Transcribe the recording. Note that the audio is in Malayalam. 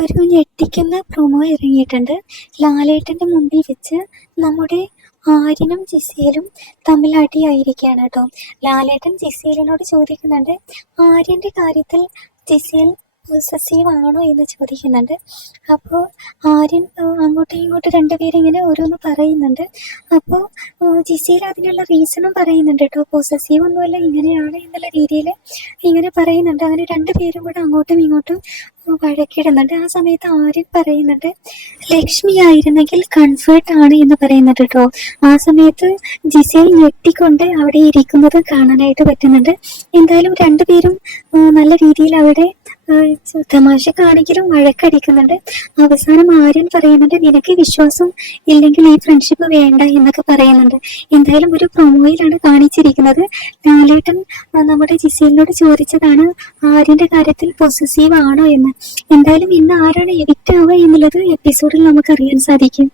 ഒരു ഞെട്ടിക്കുന്ന പ്രൊമോ ഇറങ്ങിയിട്ടുണ്ട്. ലാലേട്ടന്റെ മുമ്പിൽ വെച്ച് നമ്മുടെ ആര്യനും ജിസേലും തമ്മിൽ അടിയായിരിക്കുകയാണ് കേട്ടോ. ലാലേട്ടൻ ജിസേലിനോട് ചോദിക്കുന്നുണ്ട് ആര്യന്റെ കാര്യത്തിൽ ജിസേൽ പൊസസീവ് ആണോ എന്ന് ചോദിക്കുന്നുണ്ട്. അപ്പോൾ ആര്യൻ അങ്ങോട്ടും ഇങ്ങോട്ടും രണ്ടുപേരും ഇങ്ങനെ ഓരോന്ന് പറയുന്നുണ്ട്. അപ്പോൾ ജിസിയിൽ അതിനുള്ള റീസണും പറയുന്നുണ്ട് കേട്ടോ. പൊസസീവ് ഒന്നുമല്ല ഇങ്ങനെയാണ് എന്നുള്ള രീതിയിൽ ഇങ്ങനെ പറയുന്നുണ്ട്. അങ്ങനെ രണ്ടുപേരും കൂടെ അങ്ങോട്ടും ഇങ്ങോട്ടും വഴക്കിടുന്നുണ്ട്. ആ സമയത്ത് ആര്യൻ പറയുന്നുണ്ട് ലക്ഷ്മി ആയിരുന്നെങ്കിൽ കൺഫേർട്ട് ആണ് എന്ന് പറയുന്നുണ്ട് കേട്ടോ. ആ സമയത്ത് ജിസയിൽ ഞെട്ടിക്കൊണ്ട് അവിടെ ഇരിക്കുന്നത് കാണാനായിട്ട് പറ്റുന്നുണ്ട്. എന്തായാലും രണ്ടുപേരും നല്ല രീതിയിൽ അവിടെ ആ, കാണിക്കലും വഴക്കടിക്കുന്നുണ്ട് അവസാനം ആര്യൻ പറയുന്നുണ്ട് നിനക്ക് വിശ്വാസം ഇല്ലെങ്കിൽ ഈ ഫ്രണ്ട്ഷിപ്പ് വേണ്ട എന്നൊക്കെ പറയുന്നുണ്ട്. എന്തായാലും ഒരു പ്രൊമോയിലാണ് കാണിച്ചിരിക്കുന്നത്. ലാലേട്ടൻ നമ്മുടെ ജിസേലിനോട് ചോദിച്ചതാണ് ആര്യന്റെ കാര്യത്തിൽ പൊസസീവ് ആണോ എന്ന്? എന്തായാലും ഇന്ന് ആരാണ് എവിക്റ്റ് ആവുക എന്നുള്ളത് എപ്പിസോഡിൽ നമുക്ക് അറിയാൻ സാധിക്കും.